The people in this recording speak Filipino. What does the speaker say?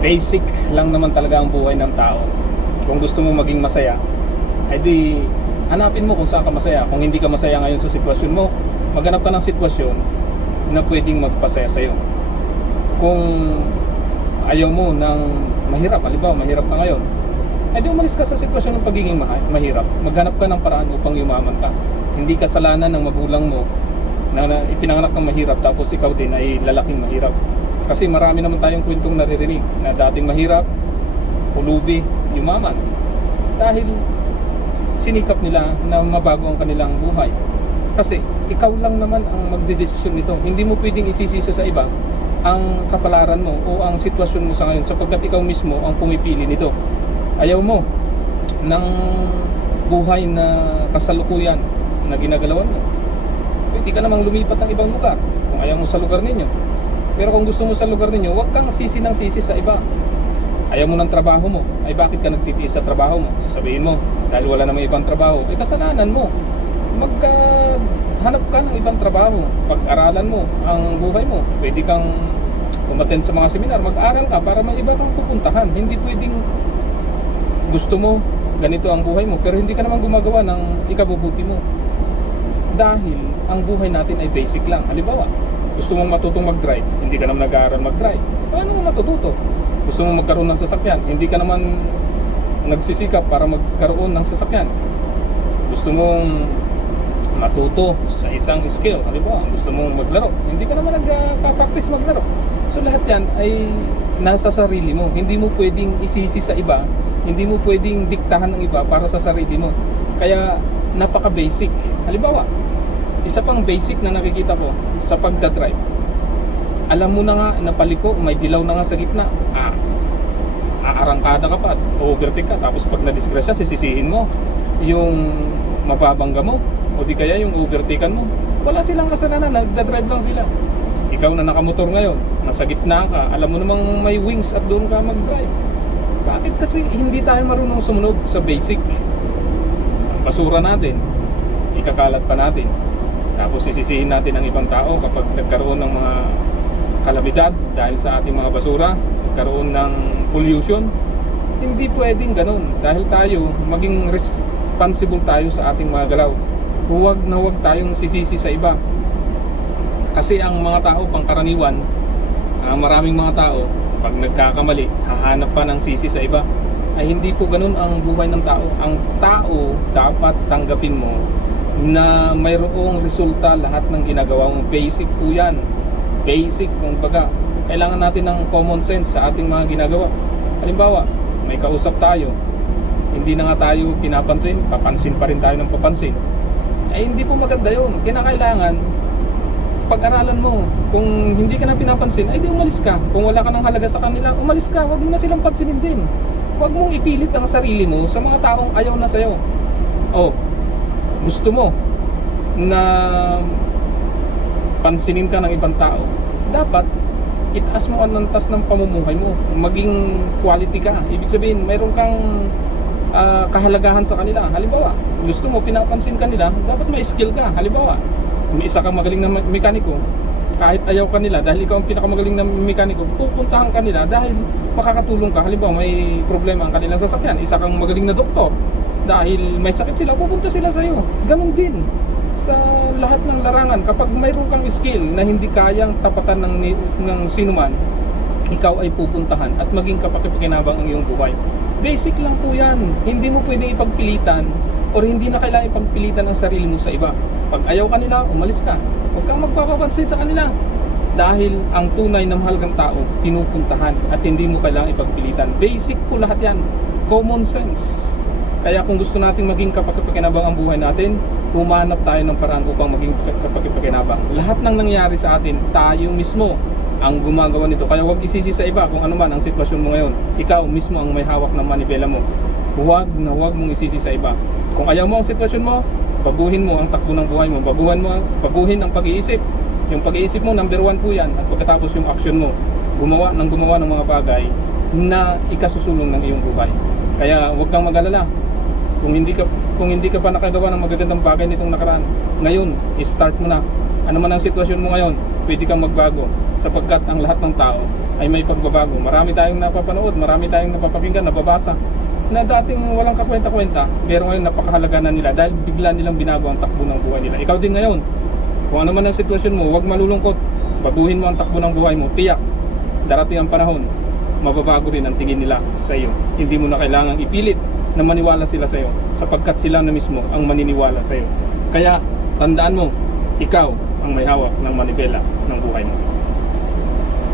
Basic lang naman talaga ang buhay ng tao. Kung gusto mo maging masaya, ay di hanapin mo kung saan ka masaya. Kung hindi ka masaya ngayon sa sitwasyon mo, maghanap ka ng sitwasyon na pwedeng magpasaya sa'yo. Kung ayaw mo ng mahirap, halimbawa mahirap ka ngayon, ay di umalis ka sa sitwasyon ng pagiging mahirap. Maghanap ka ng paraan upang yumaman ka. Hindi kasalanan ng magulang mo na ipinanganak ng mahirap tapos ikaw din ay lalaking mahirap. Kasi marami naman tayong kwentong naririnig na dating mahirap, pulubi, yumaman. Dahil sinikap nila na mabago ang kanilang buhay. Kasi ikaw lang naman ang magdedesisyon nito. Hindi mo pwedeng isisisa sa iba ang kapalaran mo o ang sitwasyon mo sa ngayon, sapagkat ikaw mismo ang pumipili nito. Ayaw mo ng buhay na kasalukuyan na ginagalawan mo, pwede ka namang lumipat ng ibang lugar kung ayaw mo sa lugar ninyo. Pero kung gusto mo sa lugar ninyo, huwag kang sisi ng sisi sa iba. Ayaw mo ng trabaho mo, ay bakit ka nagtitiis sa trabaho mo? Sasabihin mo, dahil wala namang ibang trabaho, ay kasalanan mo. Hanap ka ng ibang trabaho, pag-aralan mo ang buhay mo. Pwede kang umattend sa mga seminar, mag-aral ka para may iba kang pupuntahan. Hindi pwedeng gusto mo, ganito ang buhay mo, pero hindi ka naman gumagawa ng ikabubuti mo. Dahil ang buhay natin ay basic lang. Halimbawa, gusto mong matutong mag-drive, hindi ka naman nag-aaral mag-drive. Paano mo matututo? Gusto mong magkaroon ng sasakyan, hindi ka naman nagsisikap para magkaroon ng sasakyan. Gusto mong matuto sa isang skill, halimbawa, gusto mong maglaro, hindi ka naman nagpa-practice maglaro. So lahat yan ay nasa sarili mo. Hindi mo pwedeng isisi sa iba, hindi mo pwedeng diktahan ng iba para sa sarili mo. Kaya napaka-basic. Halimbawa, isa pang basic na nakikita ko sa pagdadrive. Alam mo na nga na paliko, may dilaw na nga sa gitna. Aarangkada ka pa, overtake ka, tapos pag nadisgrasya, sisisihin mo yung mababangga mo o di kaya yung overtaken mo. Wala silang kasalanan, nagdadrive lang sila. Ikaw na nakamotor ngayon, nasa gitna ka, alam mo namang may wings at doon ka mag-drive. Bakit kasi hindi tayo marunong sumunod sa basic? Ang basura natin, ikakalat pa natin. Tapos sisisihin natin ang ibang tao kapag nagkaroon ng mga kalamidad dahil sa ating mga basura, nagkaroon ng pollution. Hindi pwedeng ganun. Dahil tayo, maging responsible tayo sa ating mga galaw. Huwag na huwag tayong sisisi sa iba. Kasi ang mga tao, pangkaraniwan, maraming mga tao, pag nagkakamali, hahanap pa ng sisi sa iba. Ay hindi po ganun ang buhay ng tao. Ang tao, dapat tanggapin mo na mayroong resulta lahat ng ginagawa mo. Basic po yan. Basic, kung baga, kailangan natin ng common sense sa ating mga ginagawa. Halimbawa, may kausap tayo, hindi na nga tayo pinapansin, papansin pa rin tayo ng papansin. Ay hindi po maganda yun. Kinakailangan pag-aralan mo. Kung hindi ka na pinapansin, ay di umalis ka. Kung wala ka ng halaga sa kanila, umalis ka. Huwag mo na silang pansinin din. Huwag mong ipilit ang sarili mo sa mga taong ayaw na sa'yo. Oh, gusto mo na pansinin ka ng ibang tao, dapat itaas mo ang landas ng pamumuhay mo, maging quality ka. Ibig sabihin, mayroon kang kahalagahan sa kanila. Halimbawa, gusto mo pinapansin kanila, dapat may skill ka. Halimbawa, kung isa kang magaling na mekaniko, kahit ayaw ka nila, dahil ikaw ang pinakamagaling na mekaniko, pupuntahan ka nila dahil makakatulong ka. Halimbawa, may problema ang kanilang sasakyan, isa kang magaling na doktor, dahil may sakit sila, pupunta sila sa'yo. Ganon din sa lahat ng larangan. Kapag mayroon kang skill na hindi kayang tapatan ng sinuman, ikaw ay pupuntahan at maging kapaki-pakinabang ang iyong buhay. Basic lang po yan. Hindi mo pwedeng ipagpilitan o hindi na kailangan ipagpilitan ang sarili mo sa iba. Pag ayaw kanila, umalis ka. Huwag kang magpapapansin sa kanila. Dahil ang tunay na mahal kang tao, pinupuntahan at hindi mo kailangan ipagpilitan. Basic po lahat yan. Common sense. Kaya kung gusto nating maging kapaki-pakinabang ang buhay natin, humanap tayo ng paraan upang maging kapaki-pakinabang. Lahat ng nangyari sa atin, tayo mismo ang gumagawa nito. Kaya huwag isisi sa iba kung ano man ang sitwasyon mo ngayon. Ikaw mismo ang may hawak ng manibela mo. Huwag na huwag mong isisi sa iba. Kung ayaw mo ang sitwasyon mo, baguhin mo ang takbo ng buhay mo. Baguhin ang pag-iisip. Yung pag-iisip mo, number 1 po yan. At pagkatapos yung action mo, gumawa ng mga bagay na ikasusulong ng iyong buhay. Kaya huwag kang mag-alala. Kung hindi ka pa nakagawa ng magagandang bagay nitong nakaraan, ngayon, i-start mo na. Ano man ang sitwasyon mo ngayon, pwede kang magbago sapagkat ang lahat ng tao ay may pagbabago. Marami tayong napapanood, marami tayong napapakinggan, nababasa na dating walang kakwenta-kwenta, pero ngayon napakahalaga na nila dahil bigla nilang binago ang takbo ng buhay nila. Ikaw din ngayon, kung ano man ang sitwasyon mo, huwag malulungkot. Baguhin mo ang takbo ng buhay mo. Tiyak, darating ang panahon, mababago rin ang tingin nila sa iyo. Hindi mo na kailangang ipilit na maniwala sila sa iyo sapagkat sila na mismo ang maniniwala sa iyo. Kaya tandaan mo, ikaw ang may hawak ng manibela ng buhay mo.